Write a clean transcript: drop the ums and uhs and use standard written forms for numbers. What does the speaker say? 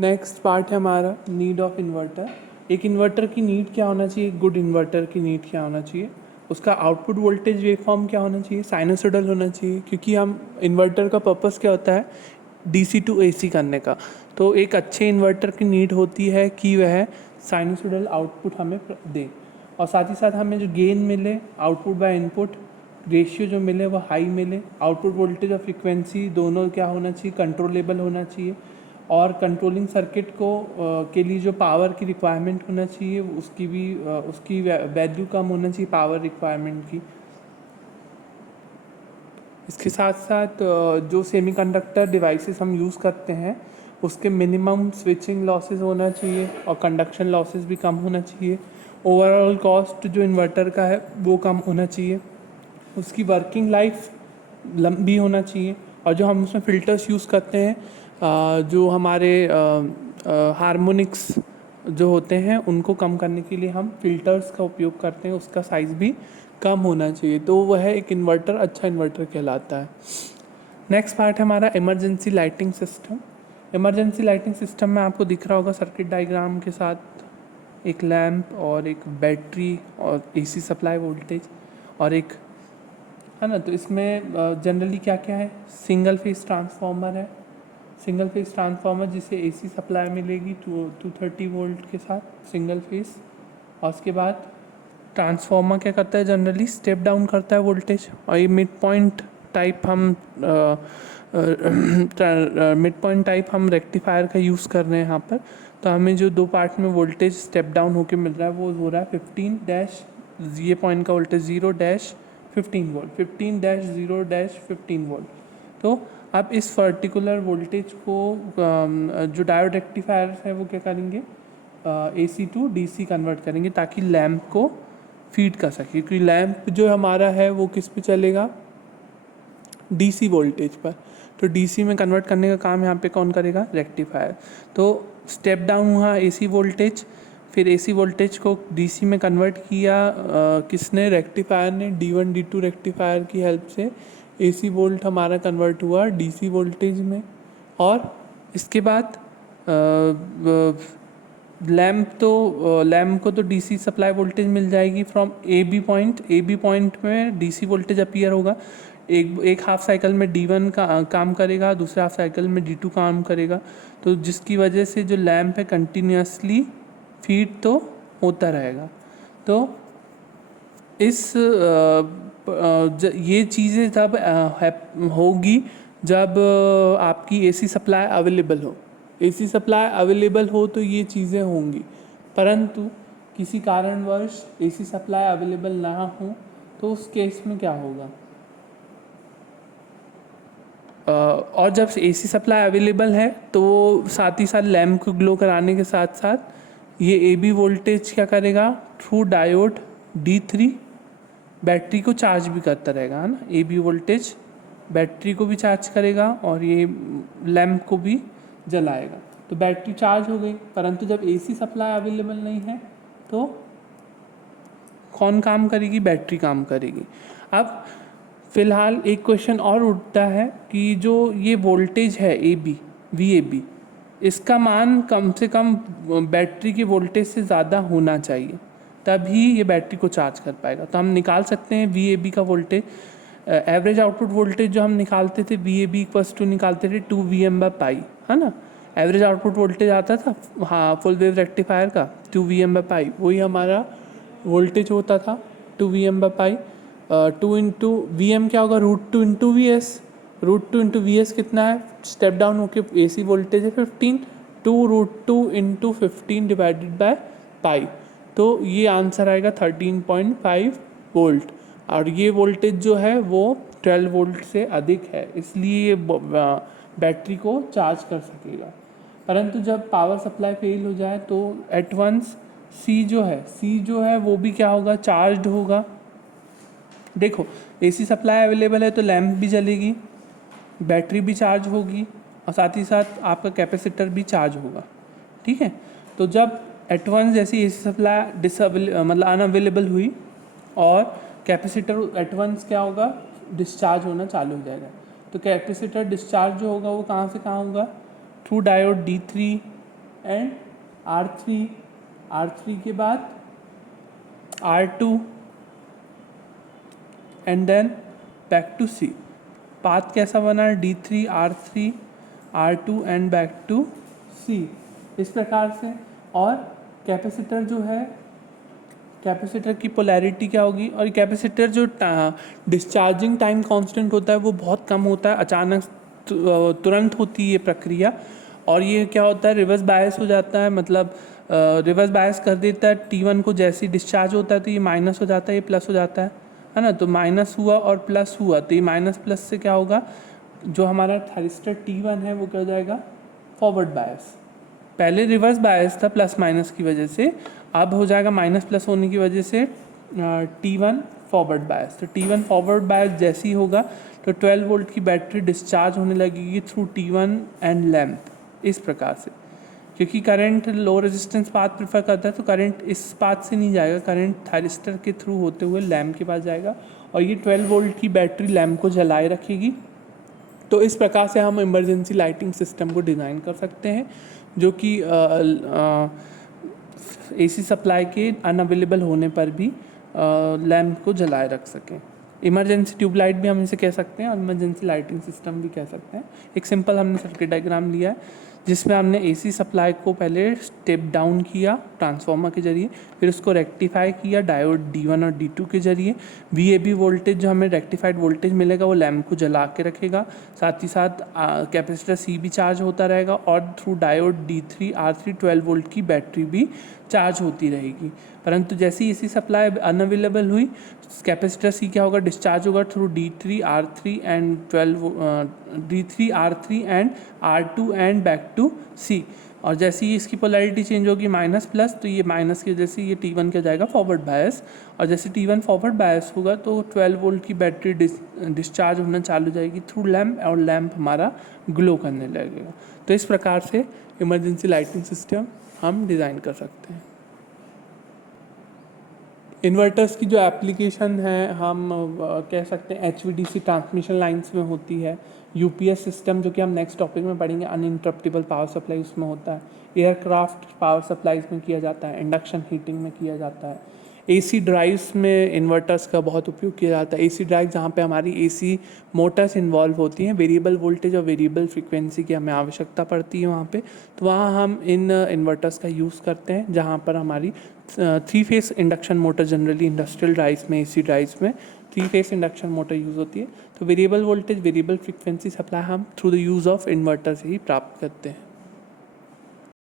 Next part है हमारा need of inverter. एक इन्वर्टर की नीड क्या होना चाहिए, गुड इन्वर्टर की नीड क्या होना चाहिए, उसका आउटपुट वोल्टेज वेवफॉर्म क्या होना चाहिए, साइनसोइडल होना चाहिए, क्योंकि हम इन्वर्टर का पर्पस क्या होता है डीसी टू एसी करने का। तो एक अच्छे इन्वर्टर की नीड होती है कि वह साइनसोइडल आउटपुट हमें दे, और साथ ही साथ हमें जो गेन मिले, आउटपुट बाय इनपुट रेशियो जो मिले वो हाई मिले, आउटपुट वोल्टेज और फ्रिक्वेंसी दोनों क्या होना चाहिए, कंट्रोलेबल होना चाहिए, और कंट्रोलिंग सर्किट को के लिए जो पावर की रिक्वायरमेंट होना चाहिए उसकी वैल्यू कम होना चाहिए पावर रिक्वायरमेंट की। इसके साथ साथ जो सेमीकंडक्टर डिवाइसेस हम यूज़ करते हैं उसके मिनिमम स्विचिंग लॉसेस होना चाहिए और कंडक्शन लॉसेस भी कम होना चाहिए। ओवरऑल कॉस्ट जो इन्वर्टर का है वो कम होना चाहिए, उसकी वर्किंग लाइफ लंबी होना चाहिए, और जो हम उसमें फ़िल्टर्स यूज़ करते हैं जो हमारे हार्मोनिक्स जो होते हैं उनको कम करने के लिए हम फ़िल्टर्स का उपयोग करते हैं, उसका साइज़ भी कम होना चाहिए। तो वह एक इन्वर्टर अच्छा इन्वर्टर कहलाता है। नेक्स्ट पार्ट है हमारा emergency lighting system. Emergency lighting system में आपको दिख रहा होगा सर्किट डायग्राम के साथ एक लैंप और एक बैटरी और एसी सप्लाई वोल्टेज और एक है ना। तो इसमें जनरली क्या क्या है, सिंगल फेस ट्रांसफार्मर है, सिंगल फेस ट्रांसफार्मर जिसे एसी सप्लाई मिलेगी 230 वोल्ट के साथ सिंगल फेस। और उसके बाद ट्रांसफार्मर क्या करता है, जनरली स्टेप डाउन करता है वोल्टेज, और ये मिड पॉइंट टाइप हम रेक्टिफायर का यूज़ कर रहे हैं यहाँ पर। तो हमें जो दो पार्ट में वोल्टेज स्टेप डाउन होकर मिल रहा है वो हो रहा है 15 डैश, ये पॉइंट का वोल्टेज 0-15 वोल्ट, 15-0-15 वोल्ट। तो अब इस पर्टिकुलर वोल्टेज को जो डायोड रेक्टिफायर है वो क्या करेंगे, AC टू DC कन्वर्ट करेंगे ताकि लैंप को फीड कर सके, क्योंकि लैंप जो हमारा है वो किस पे चलेगा, DC वोल्टेज पर। तो DC में कन्वर्ट करने का काम यहाँ पे कौन करेगा, रेक्टिफायर। तो स्टेप डाउन हुआ AC वोल्टेज, फिर AC वोल्टेज को DC में कन्वर्ट किया किसने, रेक्टिफायर ने। D1 D2 रेक्टिफायर की हेल्प से AC वोल्ट हमारा कन्वर्ट हुआ DC वोल्टेज में। और इसके बाद लैम्प को तो DC सप्लाई वोल्टेज मिल जाएगी फ्रॉम AB पॉइंट में DC वोल्टेज अपीयर होगा। एक हाफ साइकिल में D1 का काम करेगा, दूसरे हाफ साइकिल में D2 काम करेगा। तो जिसकी वजह से जो लैम्प है कंटिन्यूसली फीड तो होता रहेगा। तो ये चीज़ें तब होगी जब आपकी AC सप्लाई अवेलेबल हो। AC सप्लाई अवेलेबल हो तो ये चीज़ें होंगी, परंतु किसी कारणवश AC सप्लाई अवेलेबल ना हो तो उस केस में क्या होगा, और जब AC सप्लाई अवेलेबल है तो साथ ही साथ लैम्प को ग्लो कराने के साथ साथ ये AB वोल्टेज क्या करेगा, थ्रू डायोड D3 बैटरी को चार्ज भी करता रहेगा, है ना। AB वोल्टेज बैटरी को भी चार्ज करेगा और ये लैम्प को भी जलाएगा। तो बैटरी चार्ज हो गई, परंतु जब AC सप्लाई अवेलेबल नहीं है तो कौन काम करेगी, बैटरी काम करेगी। अब फ़िलहाल एक क्वेश्चन और उठता है कि जो ये वोल्टेज है AB VAB, इसका मान कम से कम बैटरी के वोल्टेज से ज़्यादा होना चाहिए, तभी ये बैटरी को चार्ज कर पाएगा। तो हम निकाल सकते हैं VAB का वोल्टेज, एवरेज आउटपुट वोल्टेज जो हम निकालते थे VAB = निकालते थे 2Vm/π, है ना। एवरेज आउटपुट वोल्टेज आता था हाँ फुल वेव रेक्टिफायर का 2Vm/π, वही हमारा वोल्टेज होता था 2Vm/π। 2 इंटू VM क्या होगा, √2 इंटू VS। √2 इंटू VS कितना है, स्टेप डाउन होके AC वोल्टेज है 15, 2√2 इंटू 15 डिवाइडेड बाय पाई। तो ये आंसर आएगा 13.5 वोल्ट, और ये वोल्टेज जो है वो 12 वोल्ट से अधिक है, इसलिए ये बैटरी को चार्ज कर सकेगा। परंतु जब पावर सप्लाई फेल हो जाए तो एट वंस C जो है वो भी क्या होगा, चार्ज होगा। देखो AC सप्लाई अवेलेबल है तो लैंप भी जलेगी, बैटरी भी चार्ज होगी, और साथ ही साथ आपका कैपेसिटर भी चार्ज होगा, ठीक है। तो जब एट वंस जैसी AC सप्लाई अनअवेलेबल हुई और कैपेसिटर एट वंस क्या होगा, डिस्चार्ज होना चालू हो जाएगा। तो कैपेसिटर डिस्चार्ज जो होगा वो कहाँ से कहाँ होगा, through diode D3 and R3 के बाद R2 and then back to C। Path कैसा बना है, D3 R3 R2 and back to C, इस प्रकार से। और कैपेसिटर जो है, कैपेसिटर की पोलैरिटी क्या होगी, और कैपेसिटर जो डिस्चार्जिंग टाइम कांस्टेंट होता है वो बहुत कम होता है, अचानक तुरंत होती है ये प्रक्रिया, और ये क्या होता है रिवर्स बायस हो जाता है, मतलब रिवर्स बायस कर देता है। T1 को जैसे ही डिस्चार्ज होता है तो ये माइनस हो जाता है, ये प्लस हो जाता है ना। तो माइनस हुआ और प्लस हुआ, तो ये माइनस प्लस से क्या होगा, जो हमारा थायरिस्टर T1 है वो क्या हो जाएगा, फॉरवर्ड बायस। पहले रिवर्स बायस था प्लस माइनस की वजह से, अब हो जाएगा माइनस प्लस होने की वजह से T1 फॉरवर्ड बायस। तो T1 फॉरवर्ड बायस जैसे ही होगा तो 12 वोल्ट की बैटरी डिस्चार्ज होने लगेगी थ्रू T1 एंड लैम्प, इस प्रकार से। क्योंकि current low resistance path prefer करता है तो करंट इस पाथ से नहीं जाएगा, करंट थायरिस्टर के थ्रू होते हुए लैम्प के पास जाएगा, और ये 12 वोल्ट की बैटरी लैम्प को जलाए रखेगी। तो इस प्रकार से हम इमरजेंसी लाइटिंग सिस्टम को डिज़ाइन कर सकते हैं, जो कि AC सप्लाई के अनअवेलेबल होने पर भी लैम्प को जलाए रख सकें। इमरजेंसी ट्यूबलाइट भी हम इसे कह सकते हैं और इमरजेंसी लाइटिंग सिस्टम भी कह सकते हैं। एक सिंपल हमने सर्किट डायग्राम लिया है जिसमें हमने AC सप्लाई को पहले स्टेप डाउन किया ट्रांसफार्मर के जरिए, फिर उसको रेक्टिफाई किया डायोड D1 और D2 के जरिए। VAB वोल्टेज जो हमें रेक्टिफाइड वोल्टेज मिलेगा वो लैम्प को जला के रखेगा, साथ ही साथ कैपेसिटर C भी चार्ज होता रहेगा, और through diode D3 R3 12 volt की बैटरी भी चार्ज होती रहेगी। परंतु जैसे ही AC सप्लाई अनअवेलेबल हुई, कैपेसिटर C क्या होगा, डिस्चार्ज होगा through D3 R3 and D3 R3 and R2 and back to C। और जैसे ही इसकी पोलैरिटी चेंज होगी माइनस प्लस, तो ये माइनस की वजह से ये T1 क्या जाएगा फॉरवर्ड बायस, और जैसे T1 फॉरवर्ड बायस होगा तो 12 वोल्ट की बैटरी डिस्चार्ज होना चालू हो जाएगी थ्रू लैम्प, और लैम्प हमारा ग्लो करने लगेगा। तो इस प्रकार से इमरजेंसी लाइटिंग सिस्टम हम डिज़ाइन कर सकते हैं। इन्वर्टर्स की जो एप्लीकेशन है हम कह सकते हैं HVDC ट्रांसमिशन लाइंस में होती है, UPS सिस्टम जो कि हम नेक्स्ट टॉपिक में पढ़ेंगे, अनइंटरप्टेबल पावर सप्लाई उसमें होता है, एयरक्राफ्ट पावर सप्लाईज में किया जाता है, इंडक्शन हीटिंग में किया जाता है, AC ड्राइव्स में इन्वर्टर्स का बहुत उपयोग किया जाता है। AC ड्राइव जहाँ पे हमारी AC मोटर्स इन्वॉल्व होती हैं, वेरिएबल वोल्टेज और वेरिएबल फ्रीक्वेंसी की हमें आवश्यकता पड़ती है वहाँ पे, तो वहाँ हम इन इन्वर्टर्स का यूज़ करते हैं, जहाँ पर हमारी 3 phase induction motor generally industrial drives में, AC ड्राइव्स में 3 फेस इंडक्शन मोटर यूज़ होती है। तो variable voltage variable frequency supply हम through the use of inverter से ही प्राप्त करते हैं।